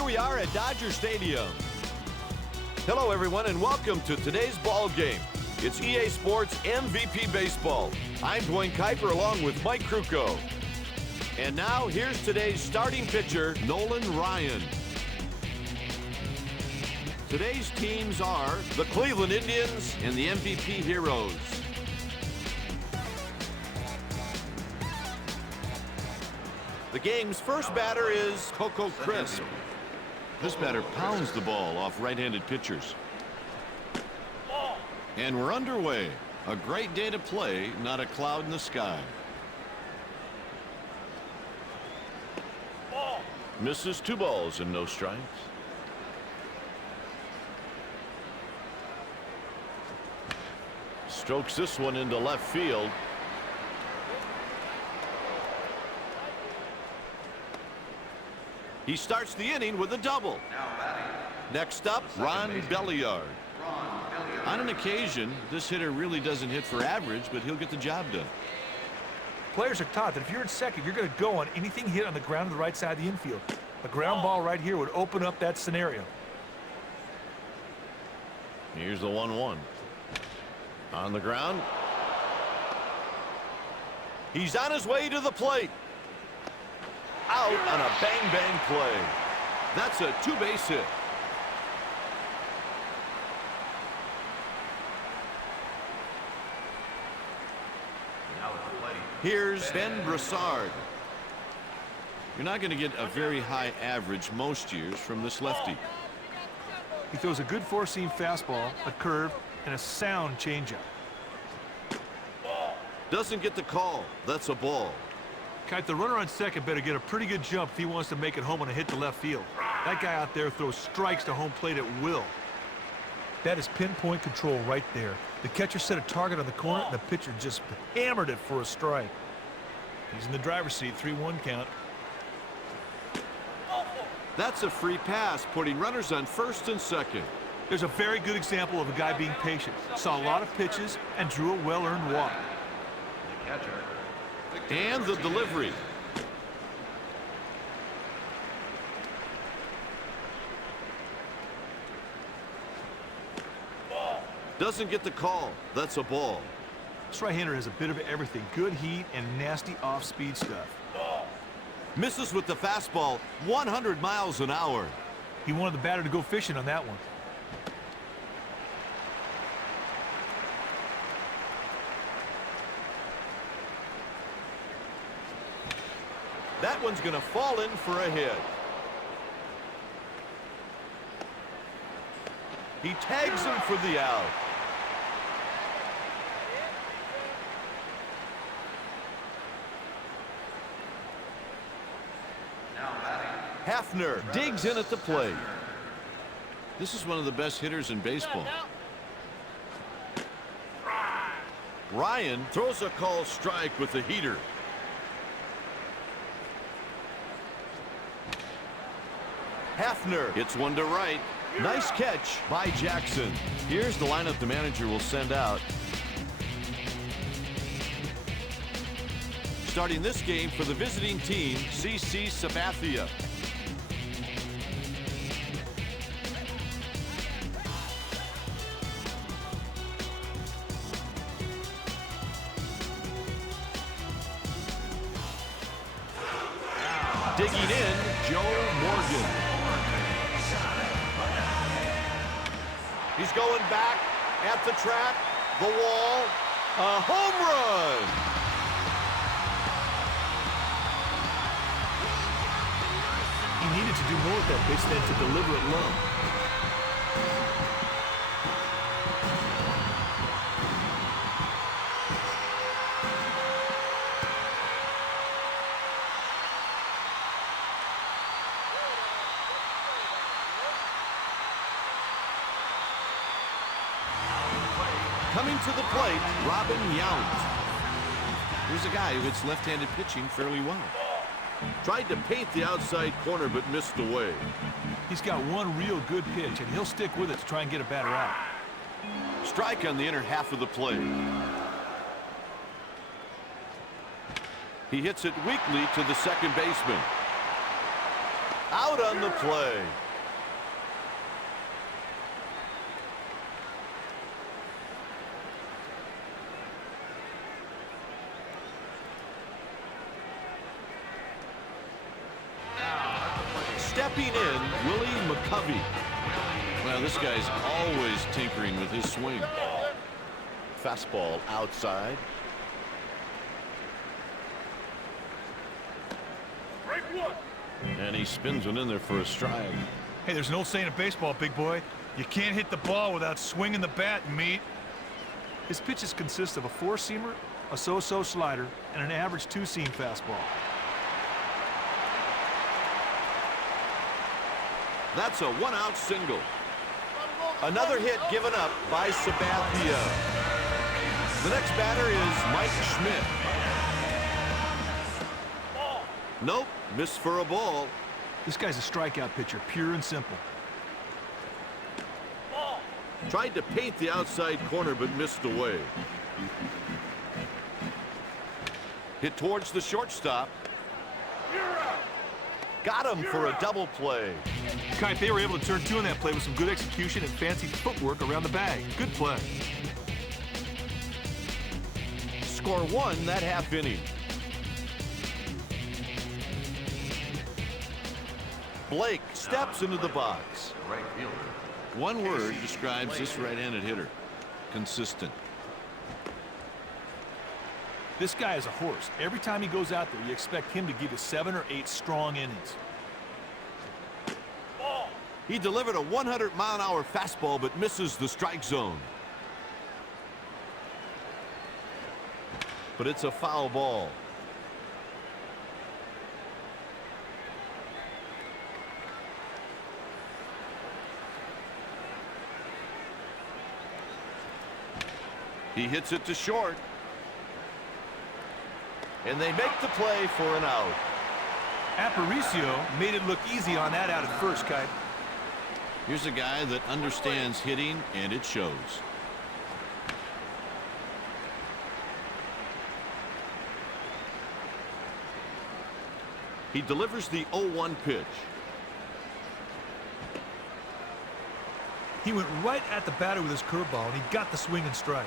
Here we are at Dodger Stadium. Hello, everyone, and welcome to today's ball game. It's EA Sports MVP Baseball. I'm Dwayne Kuiper along with Mike Krukow. And now, here's today's starting pitcher, Nolan Ryan. Today's teams are the Cleveland Indians and the MVP Heroes. The game's first batter is Coco Crisp. This batter pounds the ball off right-handed pitchers. And we're underway. A great day to play, not a cloud in the sky. Misses 2 balls and no strikes. Strokes this one into left field. He starts the inning with a double. Next up, Ron Belliard. On an occasion, this hitter really doesn't hit for average, but he'll get the job done. Players are taught that if you're in second, you're going to go on anything hit on the ground to the right side of the infield. A ground ball right here would open up that scenario. Here's the 1-1. On the ground. He's on his way to the plate. Out on a bang-bang play. That's a 2-base hit. Here's Ben Brassard. You're not going to get a very high average most years from this lefty. He throws a good four-seam fastball, a curve, and a sound changeup. Doesn't get the call. That's a ball. Kite, the runner on second better get a pretty good jump if he wants to make it home on a hit to left field. That guy out there throws strikes to home plate at will. That is pinpoint control right there. The catcher set a target on the corner, and the pitcher just hammered it for a strike. He's in the driver's seat, 3-1 count. That's a free pass, putting runners on first and second. There's a very good example of a guy being patient. Saw a lot of pitches and drew a well-earned walk. And the delivery. Doesn't get the call. That's a ball. This right-hander has a bit of everything. Good heat and nasty off-speed stuff. Misses with the fastball, 100 miles an hour. He wanted the batter to go fishing on that one. That one's going to fall in for a hit. He tags him for the out. Hafner digs in at the plate. This is one of the best hitters in baseball. Ryan throws a called strike with the heater. Hafner hits one to right. Nice catch by Jackson. Here's the lineup the manager will send out. Starting this game for the visiting team, CC Sabathia. Digging in, Joe Morgan. He's going back at the track, the wall, a home run. He needed to do more with that pitch than to deliver it low. Coming to the plate, Robin Yount. Here's a guy who hits left-handed pitching fairly well. Tried to paint the outside corner, but missed away. He's got one real good pitch, and he'll stick with it to try and get a batter out. Strike on the inner half of the plate. He hits it weakly to the second baseman. Out on the play. Stepping in, Willie McCovey. Well, this guy's always tinkering with his swing. Fastball outside. And he spins one in there for a strike. Hey, there's an old saying in baseball, big boy. You can't hit the ball without swinging the bat, meat. His pitches consist of a four-seamer, a so-so slider, and an average two-seam fastball. That's a one-out single. Another hit given up by Sabathia. The next batter is Mike Schmidt. Nope, missed for a ball. This guy's a strikeout pitcher, pure and simple. Tried to paint the outside corner, but missed away. Hit towards the shortstop. Got him for a double play. Kite, they were able to turn two on that play with some good execution and fancy footwork around the bag. Good play. Score one that half inning. Blake steps into the box. Right fielder. One word describes this right-handed hitter. Consistent. This guy is a horse. Every time he goes out there, you expect him to give you 7 or 8 strong innings. He delivered a 100-mile-an-hour fastball, but misses the strike zone. But it's a foul ball. He hits it to short. And they make the play for an out. Aparicio made it look easy on that out at first, Kite. Here's a guy that understands hitting, and it shows. He delivers the 0-1 pitch. He went right at the batter with his curveball, and he got the swing and strike.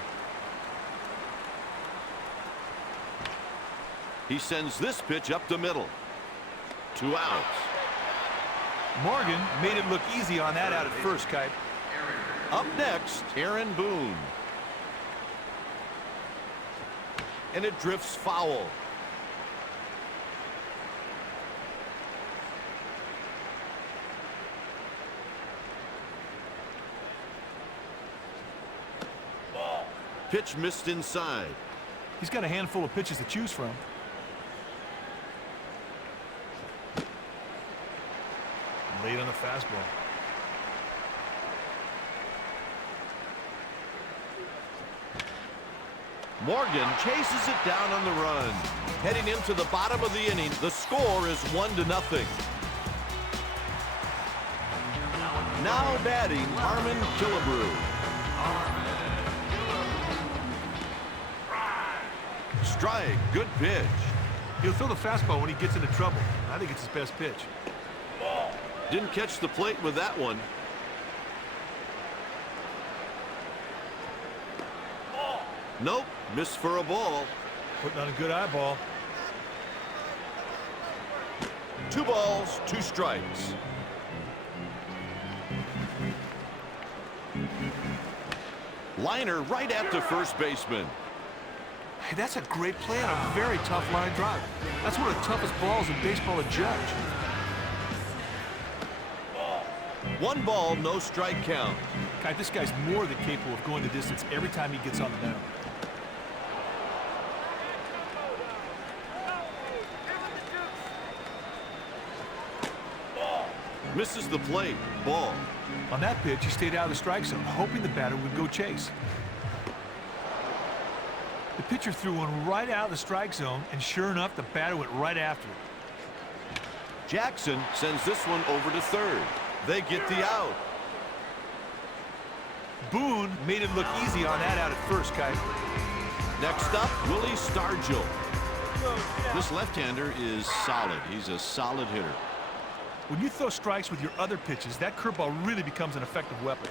He sends this pitch up the middle. 2 outs. Morgan made it look easy on that out at first, Kite. Up next, Aaron Boone. And it drifts foul. Pitch missed inside. He's got a handful of pitches to choose from. Late on the fastball. Morgan chases it down on the run. Heading into the bottom of the inning, the score is 1-0. Now batting, Harmon Killebrew. Strike, good pitch. He'll throw the fastball when he gets into trouble. I think it's his best pitch. Didn't catch the plate with that one. Nope, missed for a ball. Putting on a good eyeball. 2 balls, 2 strikes. Liner right at the first baseman. Hey, that's a great play on a very tough line drive. That's one of the toughest balls in baseball to judge. 1 ball, no strike count. Guy, this guy's more than capable of going the distance every time he gets on the mound. Misses the plate. Ball. On that pitch, he stayed out of the strike zone, hoping the batter would go chase. The pitcher threw one right out of the strike zone, and sure enough, the batter went right after it. Jackson sends this one over to third. They get the out. Boone made it look easy on that out at first, Kite. Next up, Willie Stargell. This left-hander is solid. He's a solid hitter. When you throw strikes with your other pitches, that curveball really becomes an effective weapon.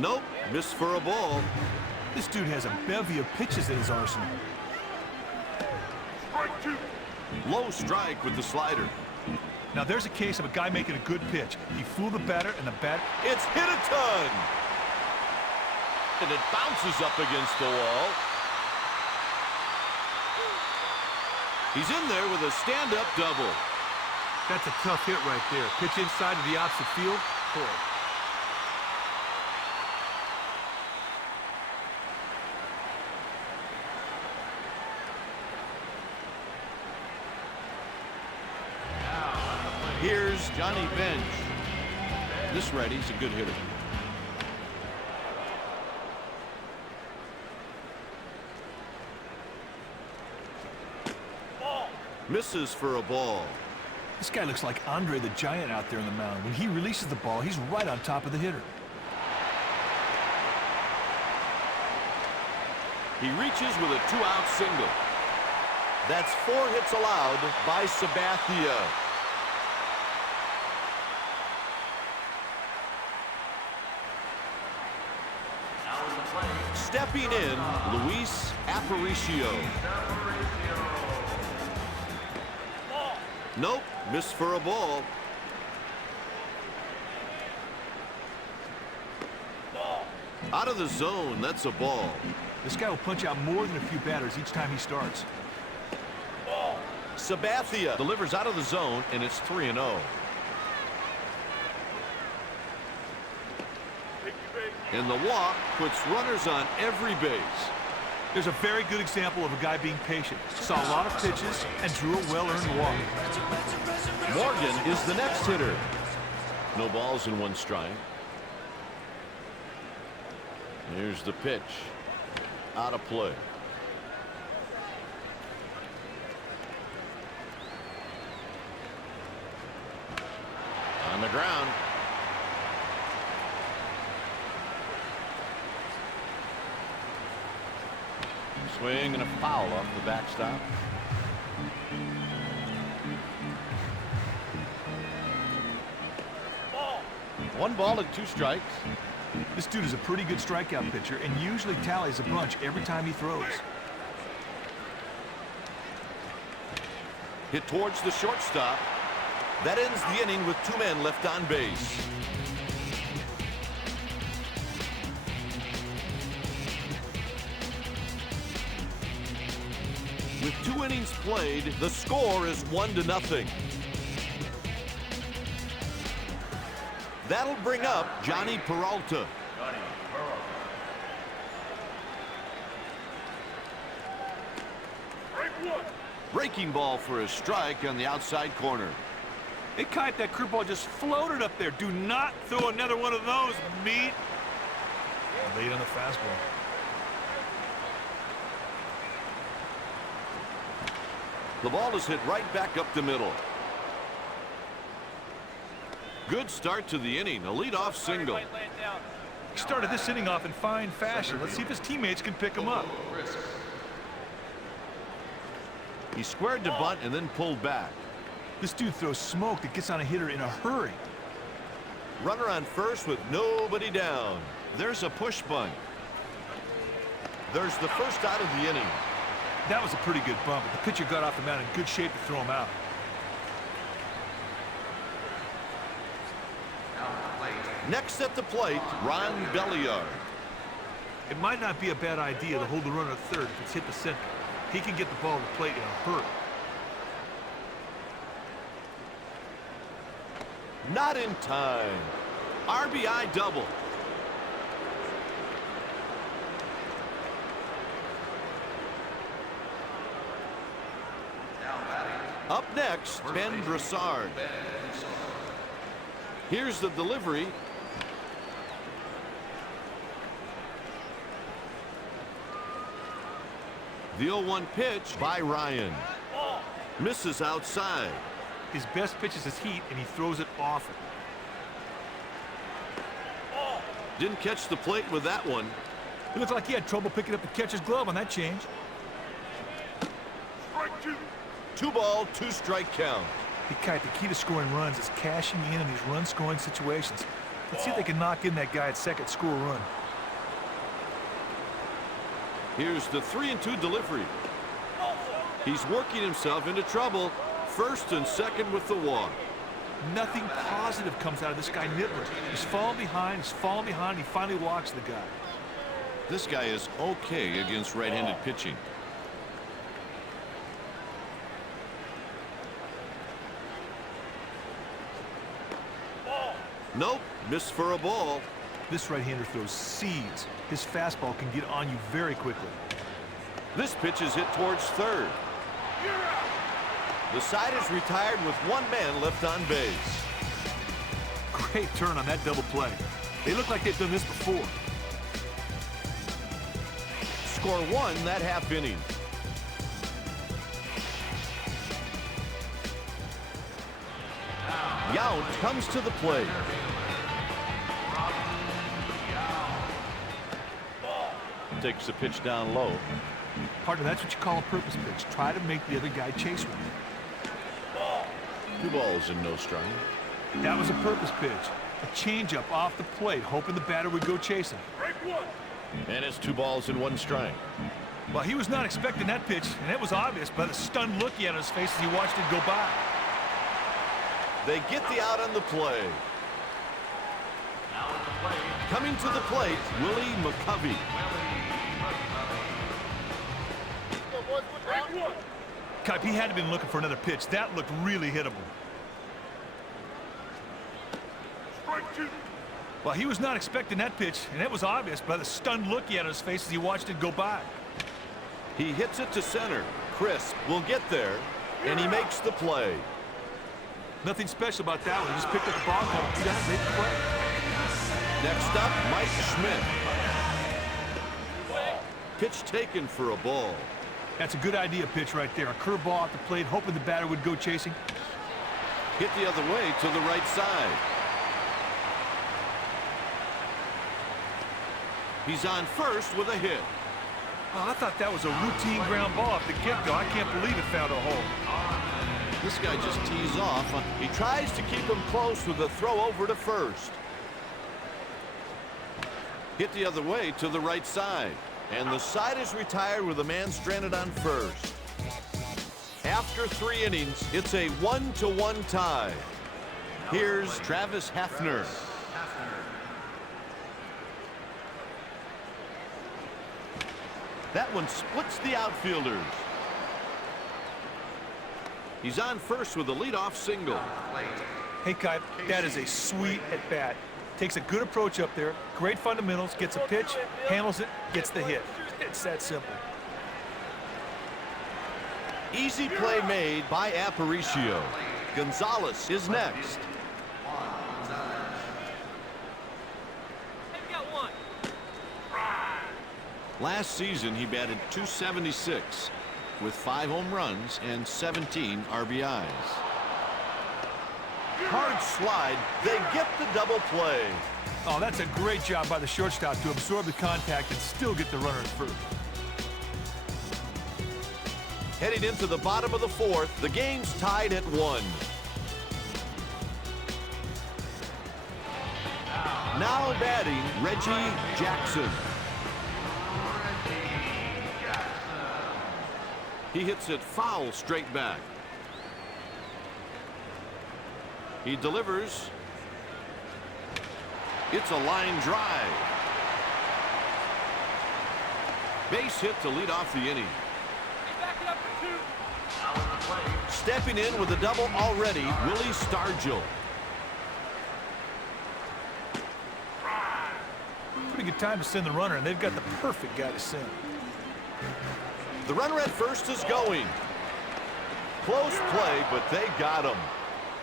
Nope, missed for a ball. This dude has a bevy of pitches in his arsenal. Low strike with the slider. Now there's a case of a guy making a good pitch. He fooled the batter, and the batter... It's hit a ton! And it bounces up against the wall. He's in there with a stand-up double. That's a tough hit right there. Pitch inside to the opposite field. Poor. Here's Johnny Bench. This righty's a good hitter. Misses for a ball. This guy looks like Andre the Giant out there on the mound. When he releases the ball, he's right on top of the hitter. He reaches with a 2-out single. That's 4 hits allowed by Sabathia. Stepping in, Luis Aparicio. Nope, missed for a ball. Out of the zone, that's a ball. This guy will punch out more than a few batters each time he starts. Sabathia delivers out of the zone, and it's 3-0. And the walk puts runners on every base. There's a very good example of a guy being patient. Saw a lot of pitches and drew a well-earned walk. Morgan is the next hitter. No balls in 1 strike. Here's the pitch. Out of play. On the ground. Swing and a foul off the backstop. One ball and 2 strikes. This dude is a pretty good strikeout pitcher and usually tallies a bunch every time he throws. Hit towards the shortstop. That ends the inning with 2 men left on base. With 2 innings played, the score is 1-0. That'll bring up Johnny Peralta. Breaking ball for a strike on the outside corner. Hey, Kite, that curveball just floated up there. Do not throw another one of those, meat. Late on the fastball. The ball is hit right back up the middle. Good start to the inning. A leadoff single. He started this inning off in fine fashion. Let's see if his teammates can pick him up. He squared to bunt and then pulled back. This dude throws smoke that gets on a hitter in a hurry. Runner on first with nobody down. There's a push bunt. There's the first out of the inning. That was a pretty good bump, but the pitcher got off the mound in good shape to throw him out. Next at the plate, Ron Belliard. It might not be a bad idea to hold the runner at third if it's hit the center. He can get the ball to the plate in a hurry. Not in time. RBI double. Up next, Ben Brassard. Here's the delivery. The 0-1 pitch by Ryan. Misses outside. His best pitch is his heat, and he throws it often. Didn't catch the plate with that one. It looked like he had trouble picking up the catcher's glove on that change. 2 ball, 2 strike count. Hey, Kite, the key to scoring runs is cashing in these run-scoring situations. Let's see if they can knock in that guy at second, score a run. Here's the 3-2 delivery. He's working himself into trouble. First and second with the walk. Nothing positive comes out of this guy, Nibbler. He's falling behind, and he finally walks the guy. This guy is okay against right-handed pitching. Nope, missed for a ball. This right-hander throws seeds. His fastball can get on you very quickly. This pitch is hit towards third. The side is retired with one man left on base. Great turn on that double play. They look like they've done this before. Score one that half inning. Yount comes to the plate. Takes the pitch down low. Partner, that's what you call a purpose pitch. Try to make the other guy chase one. 2 balls and no strike. That was a purpose pitch. A changeup off the plate, hoping the batter would go chasing. And it's 2 balls and 1 strike. Well, he was not expecting that pitch, and it was obvious by the stunned look he had on his face as he watched it go by. They get the out on the play. Coming to the plate, Willie McCovey. Kuip, he had to have been looking for another pitch. That looked really hittable. Well, he was not expecting that pitch, and it was obvious by the stunned look he had on his face as he watched it go by. He hits it to center. Crisp will get there, and he makes the play. Nothing special about that one. He just picked up the ball, made the play. Next up, Mike Schmidt. Pitch taken for a ball. That's a good idea pitch right there. A curveball off the plate, hoping the batter would go chasing. Hit the other way to the right side. He's on first with a hit. Oh, I thought that was a routine ground ball off the get-go. I can't believe it found a hole. This guy just tees off. He tries to keep him close with a throw over to first. Hit the other way to the right side. And the side is retired with a man stranded on first. After 3 innings, it's a 1-1 tie. Here's Travis Hafner. That one splits the outfielders. He's on first with a leadoff single. Hey, Kuip, that is a sweet at-bat. Takes a good approach up there, great fundamentals, gets a pitch, handles it, gets the hit. It's that simple. Easy play made by Aparicio. Gonzalez is next. Last season, he batted .276 with 5 home runs and 17 RBIs. Hard slide. They get the double play. Oh, that's a great job by the shortstop to absorb the contact and still get the runner at first. Heading into the bottom of the 4th, the game's tied at 1. Now batting, Reggie Jackson. He hits it foul straight back. He delivers. It's a line drive. Base hit to lead off the inning. Stepping in with a double already, Willie Stargell. Pretty good time to send the runner, and they've got the perfect guy to send. The runner at first is going. Close play, but they got him.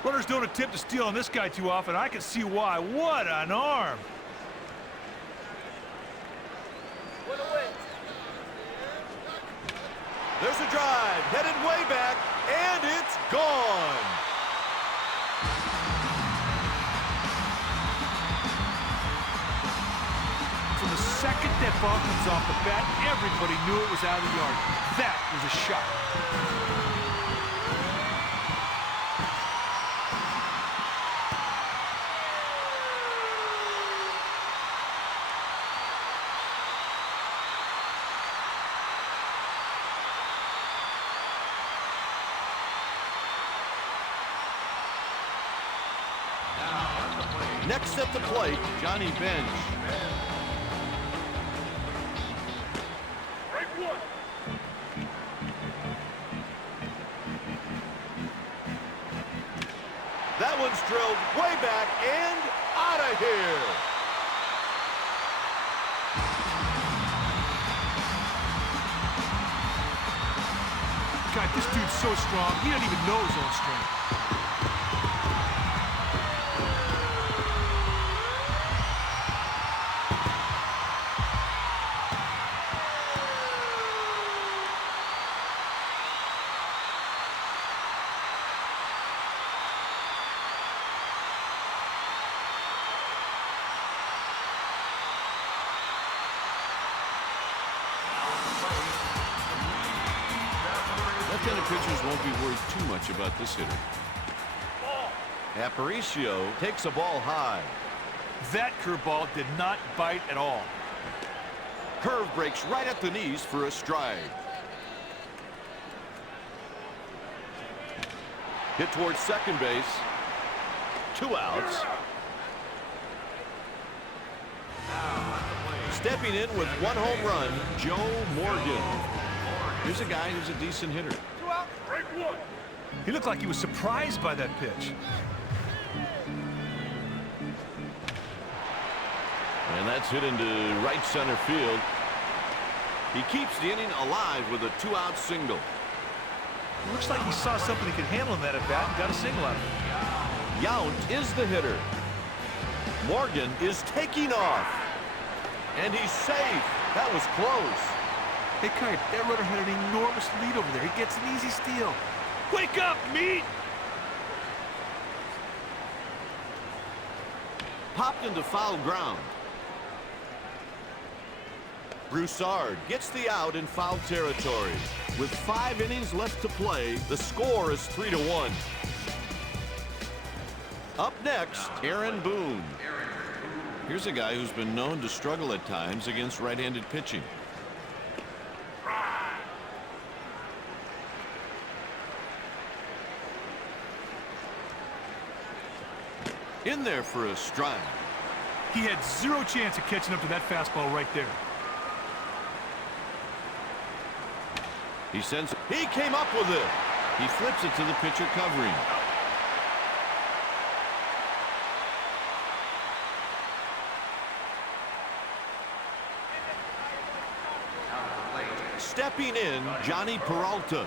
Runners don't attempt to steal on this guy too often. I can see why. What an arm. There's a drive, headed way back, and it's gone. From the second that ball comes off the bat, everybody knew it was out of the yard. That was a shot. Next at the plate, Johnny Bench. That one's drilled way back and out of here. God, this dude's so strong, he doesn't even know his own strength. Left-handed pitchers won't be worried too much about this hitter. Aparicio takes a ball high. That curveball did not bite at all. Curve breaks right at the knees for a strike. Hit towards second base. 2 outs. Stepping in with 1 home run, Joe Morgan. Here's a guy who's a decent hitter. He looked like he was surprised by that pitch. And that's hit into right center field. He keeps the inning alive with a 2-out single. Looks like he saw something he could handle in that at-bat and got a single out of it. Yount is the hitter. Morgan is taking off. And he's safe. That was close. Hey, Kite, that runner had an enormous lead over there. He gets an easy steal. Wake up, meat! Popped into foul ground. Broussard gets the out in foul territory. With 5 innings left to play, the score is 3-1. Up next, Aaron Boone. Here's a guy who's been known to struggle at times against right-handed pitching. In there for a strike. He had 0 chance of catching up to that fastball right there. He came up with it. He flips it to the pitcher covering. Stepping in, Johnny Peralta.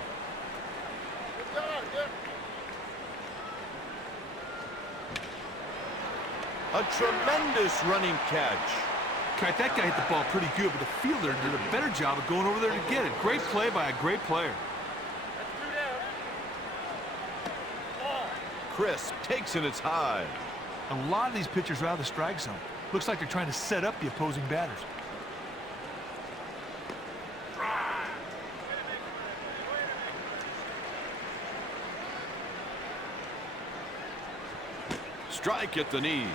A tremendous running catch. Kite, that guy hit the ball pretty good, but the fielder did a better job of going over there to get it. Great play by a great player. Crisp takes it, it's high. A lot of these pitchers are out of the strike zone. Looks like they're trying to set up the opposing batters. Strike at the knees.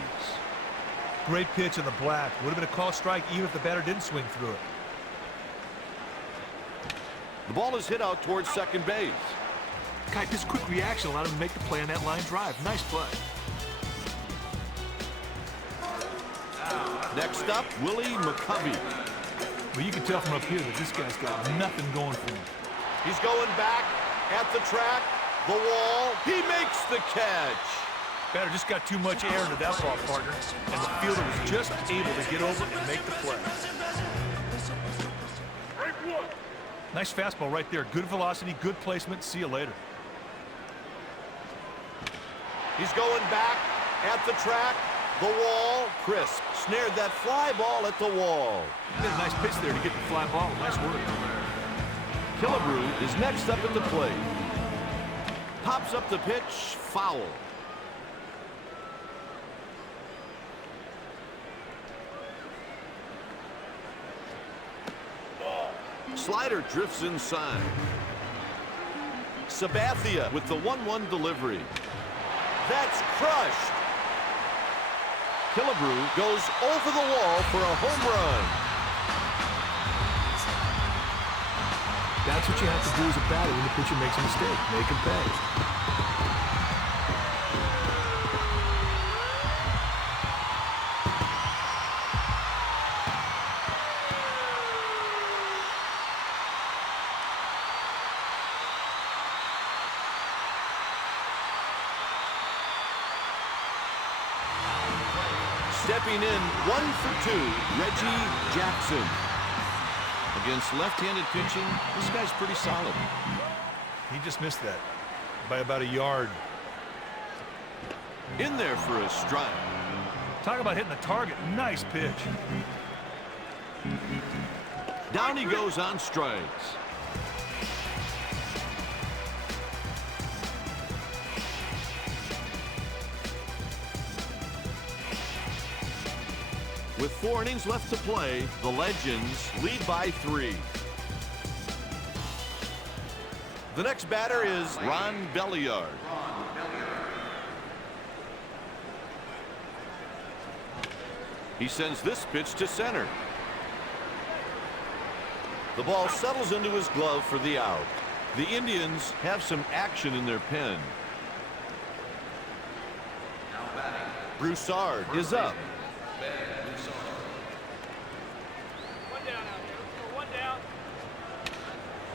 Great pitch in the black. Would have been a call strike even if the batter didn't swing through it. The ball is hit out towards second base. Kite, this quick reaction allowed him to make the play on that line drive. Nice play. Next up, Willie McCovey. Well, you can tell from up here that this guy's got nothing going for him. He's going back at the track, the wall. He makes the catch. Batter just got too much air into that ball, partner, and the fielder was just able to get over and make the play. Nice fastball right there. Good velocity, good placement. See you later. He's going back at the track, the wall. Crisp snared that fly ball at the wall. He did a nice pitch there to get the fly ball. Nice work. Killebrew is next up at the plate. Pops up the pitch, foul. Slider drifts inside. Sabathia with the 1-1 delivery. That's crushed. Killebrew goes over the wall for a home run. That's what you have to do as a batter when the pitcher makes a mistake. Make him pay. Stepping in, 1 for 2, Reggie Jackson. Against left-handed pitching, this guy's pretty solid. He just missed that by about a yard. In there for a strike. Talk about hitting the target. Nice pitch. Down he goes on strikes. With 4 innings left to play, the Legends lead by 3. The next batter is Ron Belliard. He sends this pitch to center. The ball settles into his glove for the out. The Indians have some action in their pen. Broussard is up.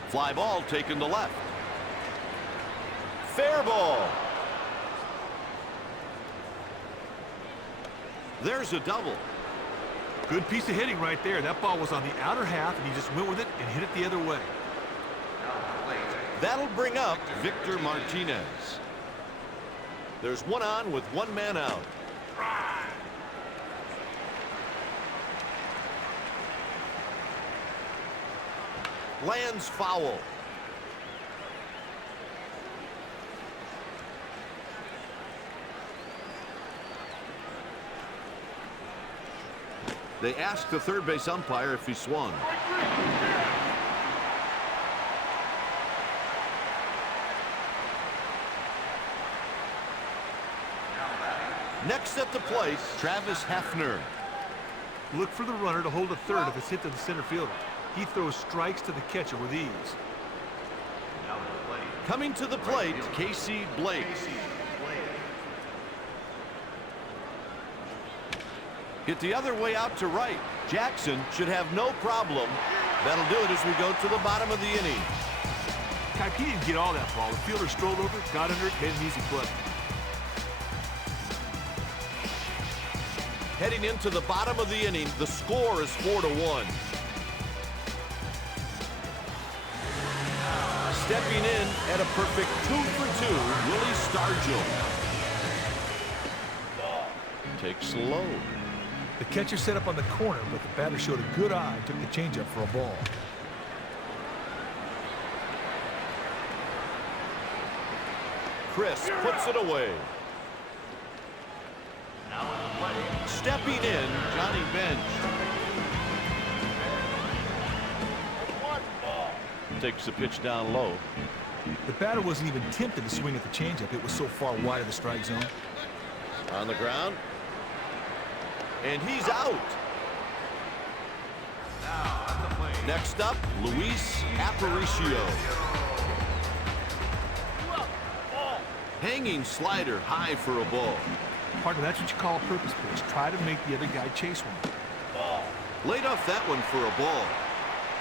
Fly ball taken to left. Fair ball. There's a double. Good piece of hitting right there. That ball was on the outer half, and he just went with it and hit it the other way. That'll bring up Victor Martinez. There's one on with 1 man out. Lands foul. They asked the third base umpire if he swung. Next at the plate, Travis Hefner. Look for the runner to hold a third if it's hit to the center fielder. He throws strikes to the catcher with ease. Coming to the plate, Casey Blake. Hit the other way out to right. Jackson should have no problem. That'll do it as we go to the bottom of the inning. Kipe, he didn't get all that ball. The fielder strolled over, got under it, made an easy play. Heading into the bottom of the inning, the score is 4-1. Stepping in at a perfect 2 for 2, Willie Stargell. Takes low. The catcher set up on the corner, but the batter showed a good eye and took the changeup for a ball. Chris puts it away. Stepping in, Johnny Bench. Takes the pitch down low. The batter wasn't even tempted to swing at the changeup. It was so far wide of the strike zone. On the ground. And he's out. Next up, Luis Aparicio. Hanging slider high for a ball. Partner, that's what you call a purpose pitch. Try to make the other guy chase one. Laid off that one for a ball.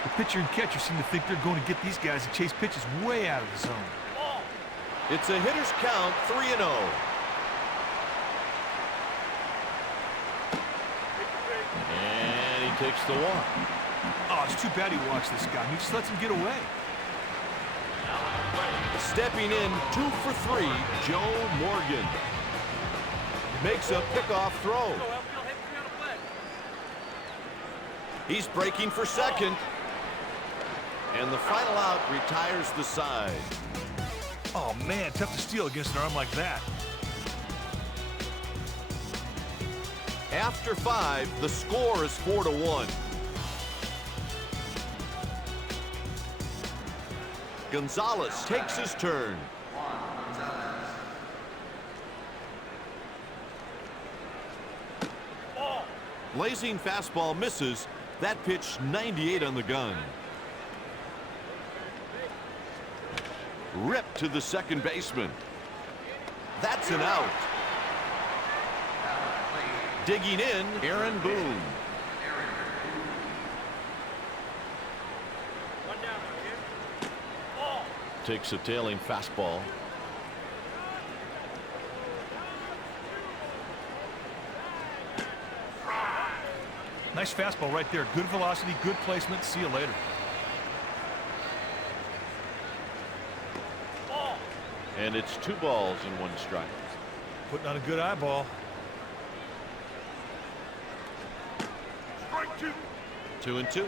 The pitcher and catcher seem to think they're going to get these guys to chase pitches way out of the zone. It's a hitter's count, 3-0. And he takes the walk. Oh, it's too bad he walks this guy. He just lets him get away. Stepping in, 2 for 3, Joe Morgan. Makes a pickoff throw. He's breaking for second. And the final out retires the side. Oh, man, tough to steal against an arm like that. After 5, the score is 4-1. Gonzalez takes his turn. Blazing fastball misses. That pitch 98 on the gun. Ripped to the second baseman. That's an out. Digging in, Aaron Boone. Takes a tailing fastball. Nice fastball right there. Good velocity, good placement. See you later. And it's 2 balls and 1 strike. Putting on a good eyeball. Strike 2. 2-2.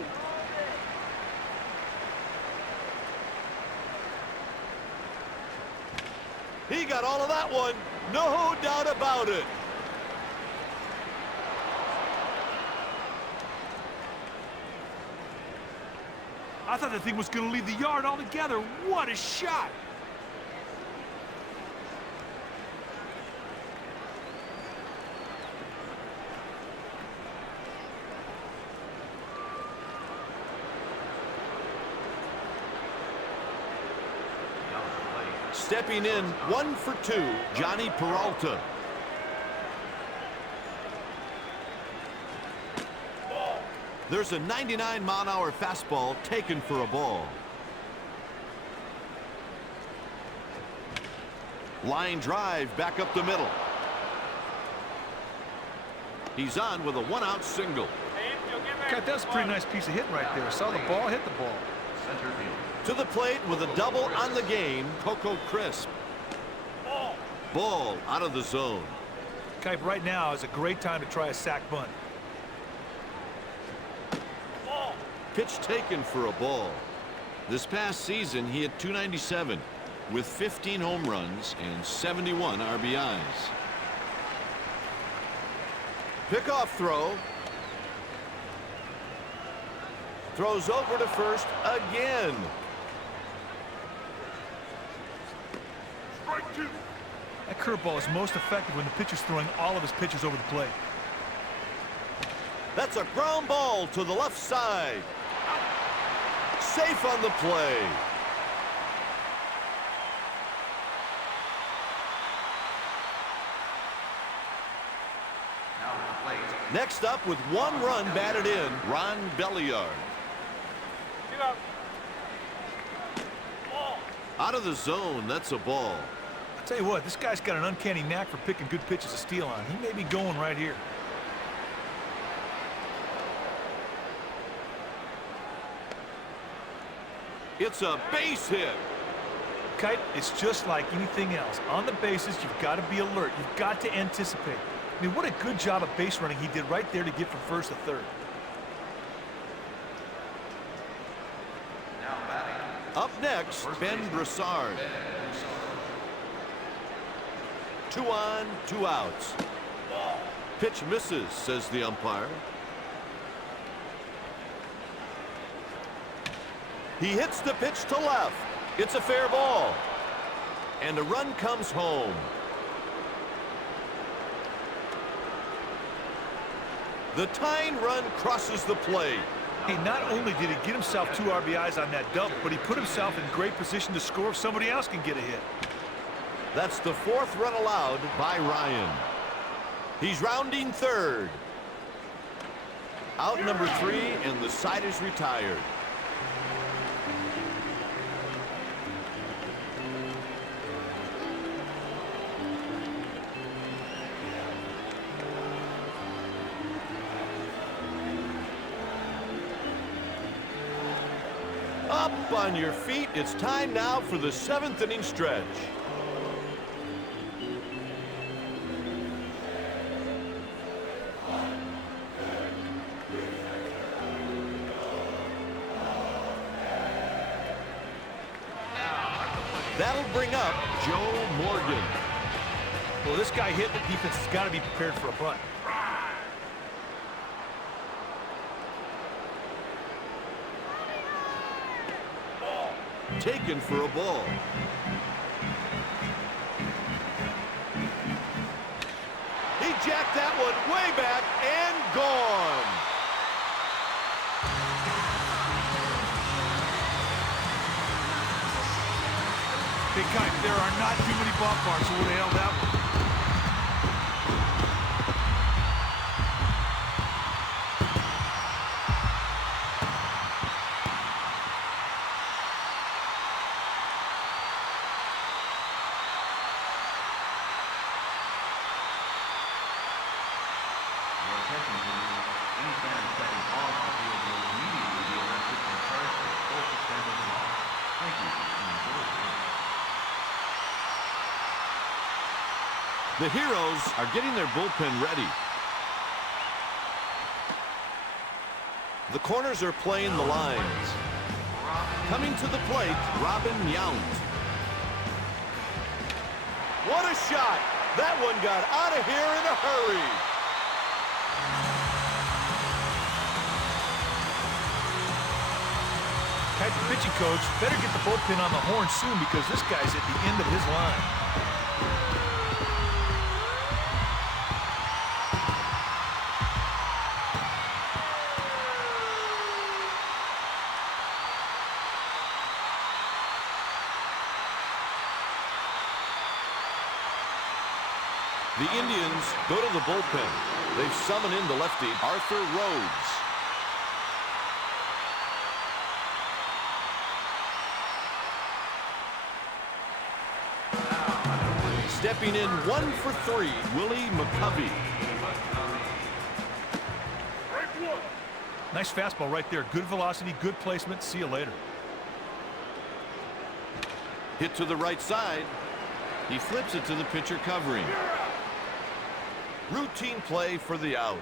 He got all of that one. No doubt about it. I thought that thing was going to leave the yard altogether. What a shot. Stepping in, 1 for 2, Johnny Peralta. There's a 99-mile-an-hour fastball taken for a ball. Line drive back up the middle. He's on with a 1-out single. God, that's a pretty nice piece of hitting right there. Saw the ball, hit the ball. Center field. To the plate with a double on the game, Coco Crisp. Ball out of the zone. Kipe, right now is a great time to try a sac bunt. Pitch taken for a ball. This past season, he had .297 with 15 home runs and 71 RBIs. Pickoff throw. Throws over to first again. Strike 2. That curveball is most effective when the pitcher's throwing all of his pitches over the plate. That's a ground ball to the left side. Safe on the play. Now at the plate. Next up with 1 run batted in, Ron Belliard. Out of the zone, that's a ball. I'll tell you what, this guy's got an uncanny knack for picking good pitches to steal on. He may be going right here. It's a base hit. Kite, it's just like anything else. On the bases, you've got to be alert. You've got to anticipate. I mean, what a good job of base running he did right there to get from first to third. Now batting. Up next, Ben Brassard. 2 on, 2 outs. Pitch misses, says the umpire. He hits the pitch to left. It's a fair ball. And a run comes home. The tying run crosses the plate. Hey, not only did he get himself 2 RBIs on that double, but he put himself in great position to score if somebody else can get a hit. That's the 4th run allowed by Ryan. He's rounding third. Out number 3, and the side is retired. Up on your feet. It's time now for the 7th inning stretch. That'll bring up Joe Morgan. Well, this guy hit, the defense has got to be prepared for a bunt. Taken for a ball. He jacked that one way back and gone. Hey, Kite, there are not too many ballparks who would have held that one. Your attention please. Any fan The Heroes are getting their bullpen ready. The corners are playing the lines. Coming to the plate, Robin Yount. What a shot! That one got out of here in a hurry. At the pitching coach, better get the bullpen on the horn soon because this guy's at the end of his line. The Indians go to the bullpen. They've summoned in the lefty, Arthur Rhodes. Stepping in 1 for 3, Willie McCovey. Nice fastball right there. Good velocity, good placement. See you later. Hit to the right side. He flips it to the pitcher covering. Routine play for the out.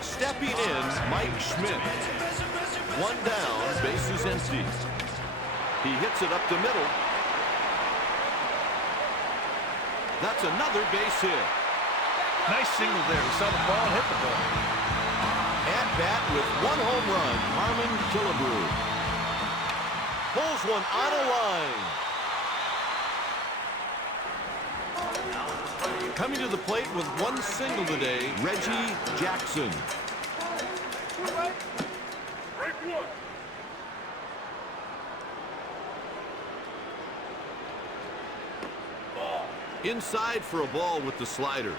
Stepping in, Mike Schmidt. One down, base is empty. He hits it up the middle. That's another base hit. Nice single there. He saw the ball and hit the ball. At bat with 1 home run, Harmon Killebrew. Pulls one on a line. Coming to the plate with 1 single today, Reggie Jackson. Inside for a ball with the slider.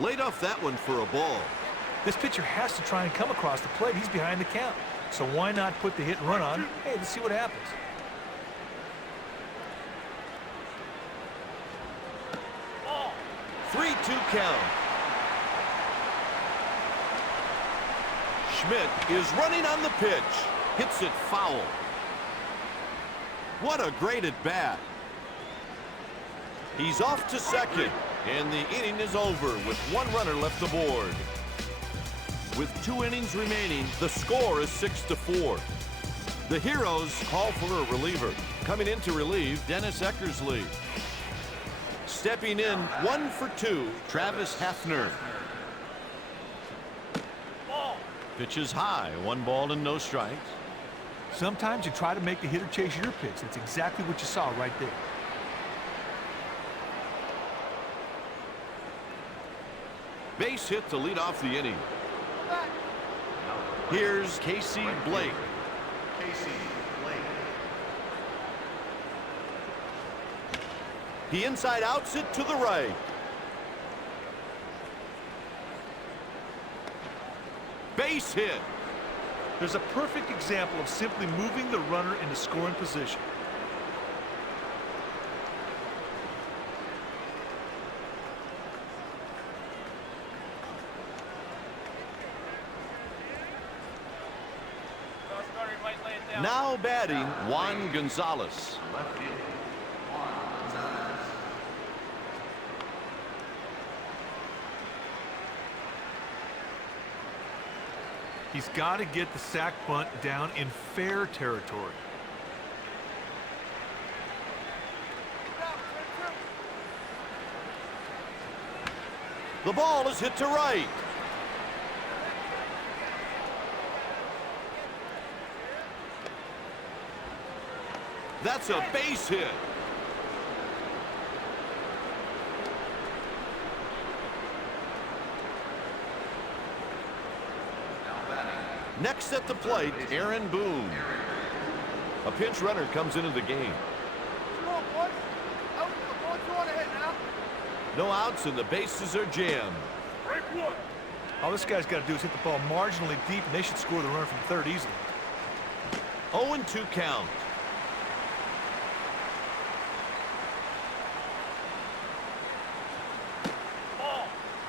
Laid off that one for a ball. This pitcher has to try and come across the plate. He's behind the count. So why not put the hit and run on? Hey, let's see what happens. Ball. 3-2 count. Schmidt is running on the pitch. Hits it foul. What a great at bat. He's off to second. And the inning is over with 1 runner left aboard. With 2 innings remaining, the score is 6-4. The Heroes call for a reliever. Coming in to relieve, Dennis Eckersley. Stepping in 1 for 2, Travis Hafner. Pitches high, 1 ball and no strikes. Sometimes you try to make the hitter chase your pitch. That's exactly what you saw right there. Base hit to lead off the inning. Here's Casey Blake. He inside outs it to the right. Base hit. There's a perfect example of simply moving the runner into scoring position. Now batting, Juan Gonzalez. He's got to get the sac bunt down in fair territory. The ball is hit to right. That's a base hit. Next at the plate, Aaron Boone. A pinch runner comes into the game. No outs and the bases are jammed. All this guy's got to do is hit the ball marginally deep, and they should score the run from third easily. 0-2 count.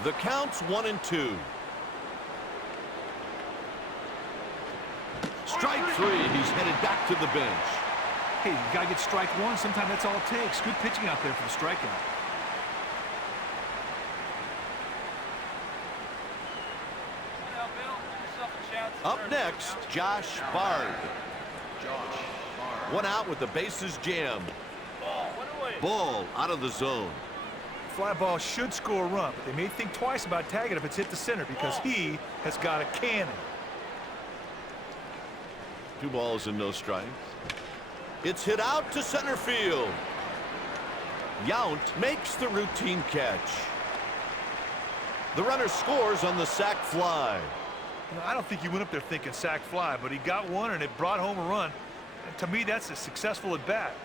The count's 1-2. Strike three. He's headed back to the bench. Hey, you got to get strike one. Sometimes that's all it takes. Good pitching out there for the strikeout. Up next, Josh Bard. One out with the bases jammed. Ball out of the zone. Fly ball should score a run, but they may think twice about tagging if it's hit the center because he has got a cannon. 2 balls and no strikes. It's hit out to center field. Yount makes the routine catch. The runner scores on the sac fly. You know, I don't think he went up there thinking sac fly, but he got one and it brought home a run. And to me, that's a successful at bat.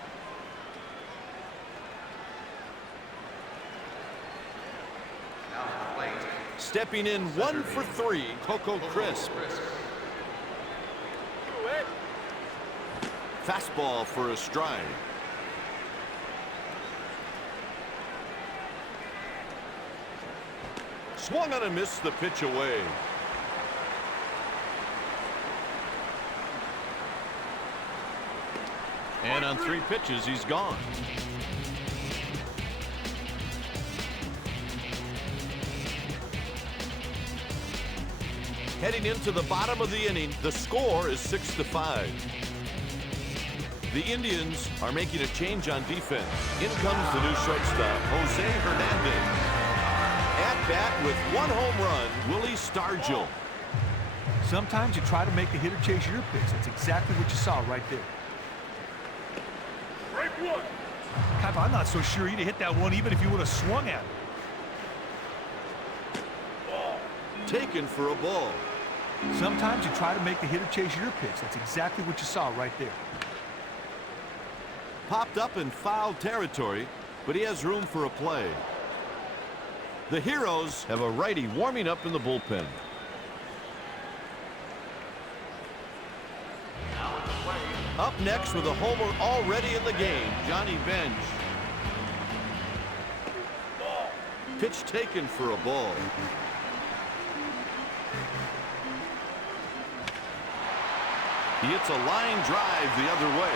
Stepping in 1 for 3, Coco Crisp. Fastball for a strike. Swung on and missed the pitch away. And on 3 pitches, he's gone. Heading into the bottom of the inning, the score is 6-5. The Indians are making a change on defense. In comes the new shortstop, Jose Hernandez. At bat with 1 home run, Willie Stargell. Sometimes you try to make the hitter chase your pitch. That's exactly what you saw right there. Kyle, I'm not so sure he'd have hit that one even if you would have swung at it. Taken for a ball. Sometimes you try to make the hitter chase your pitch. That's exactly what you saw right there. Popped up in foul territory, but he has room for a play. The Heroes have a righty warming up in the bullpen. Up next with a homer already in the game, Johnny Bench. Pitch taken for a ball. He hits a line drive the other way.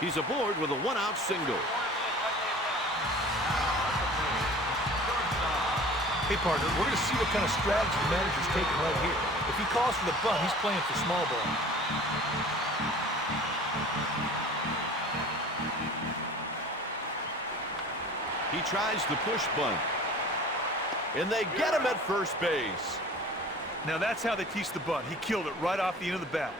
He's aboard with a 1-out single. Hey, partner, we're going to see what kind of strategy the manager's taking right here. If he calls for the bunt, he's playing for small ball. He tries the push bunt. And they get him at first base. Now that's how they teach the bunt. He killed it right off the end of the bat.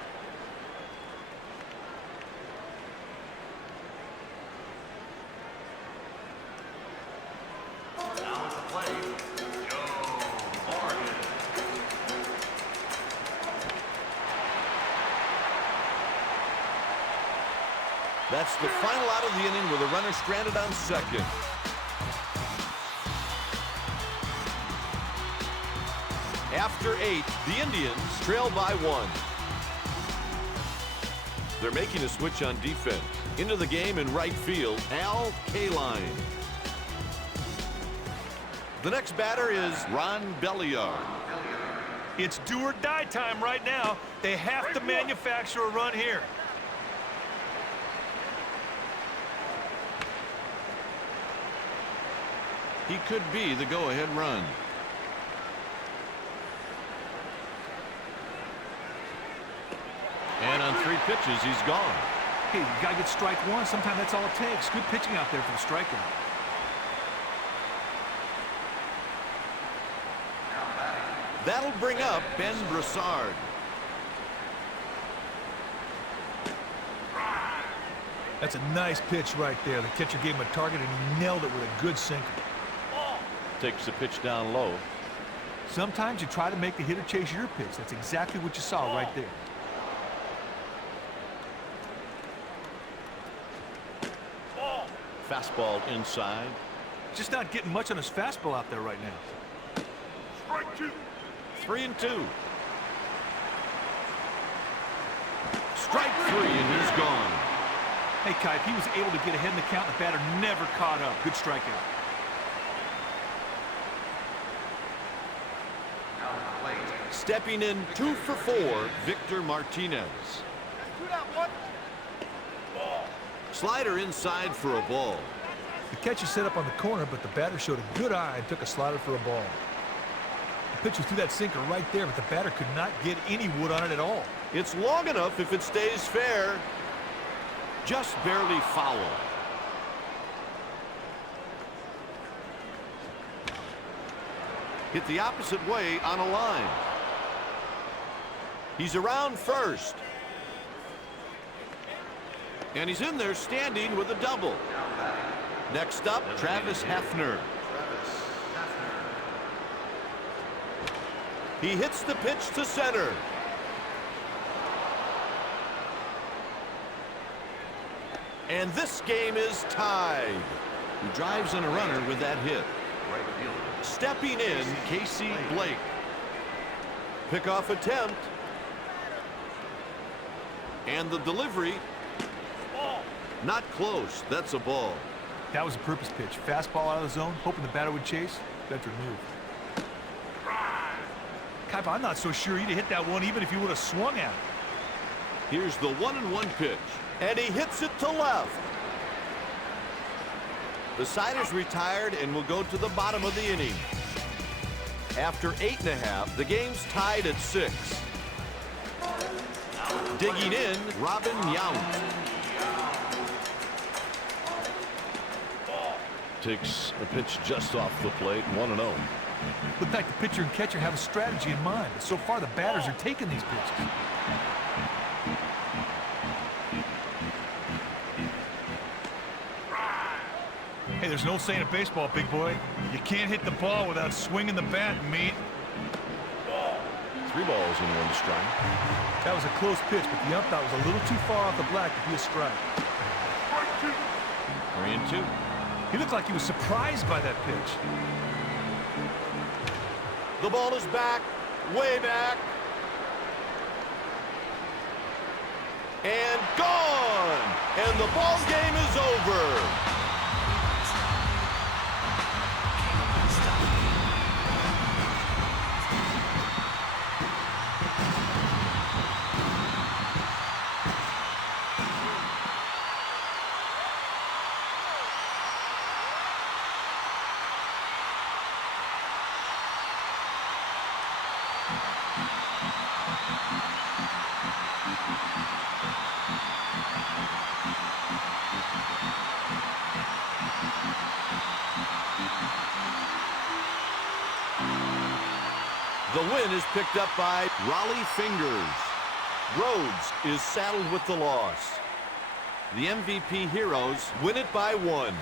That's the final out of the inning with a runner stranded on second. After 8, the Indians trail by 1. They're making a switch on defense. Into the game in right field, Al Kaline. The next batter is Ron Belliard. It's do or die time right now. They have to manufacture a run here. He could be the go-ahead run. And on 3 pitches, he's gone. Hey, you got to get strike one. Sometimes that's all it takes. Good pitching out there for the strikeout. That'll bring up Ben Brassard. That's a nice pitch right there. The catcher gave him a target, and he nailed it with a good sinker. Takes the pitch down low. Sometimes you try to make the hitter chase your pitch. That's exactly what you saw right there. Fastball inside. Just not getting much on his fastball out there right now. Strike 2. 3-2. Strike 3, and he's gone. Hey, Kipe, he was able to get ahead in the count. The batter never caught up. Good strikeout. Stepping in 2 for 4, Victor Martinez. Slider inside for a ball. The catcher set up on the corner, but the batter showed a good eye and took a slider for a ball. The pitcher threw that sinker right there, but the batter could not get any wood on it at all. It's long enough if it stays fair. Just barely foul. Hit the opposite way on a line. He's around first. And he's in there standing with a double. Next up, Travis Hefner. He hits the pitch to center. And this game is tied. He drives in a runner with that hit. Stepping in, Casey Blake. Pickoff attempt. And the delivery. Not close. That's a ball. That was a purpose pitch. Fastball out of the zone, hoping the batter would chase. Better move. Kipe, I'm not so sure he'd have hit that one even if he would have swung at it. Here's the 1-1 pitch. And he hits it to left. The sider's retired and will go to the bottom of the inning. After 8.5, the game's tied at 6. Digging in, Robin Yount. Takes a pitch just off the plate, 1-0. Looked like the pitcher and catcher have a strategy in mind, but so far the batters are taking these pitches. Hey, there's an old saying in baseball, big boy. You can't hit the ball without swinging the bat, mate. 3 balls and 1 strike. That was a close pitch, but the ump thought was a little too far off the black to be a strike. 3-2. He looked like he was surprised by that pitch. The ball is back, way back. And gone! And the ball game is over. The win is picked up by Raleigh Fingers. Rhodes is saddled with the loss. The MVP Heroes win it by 1.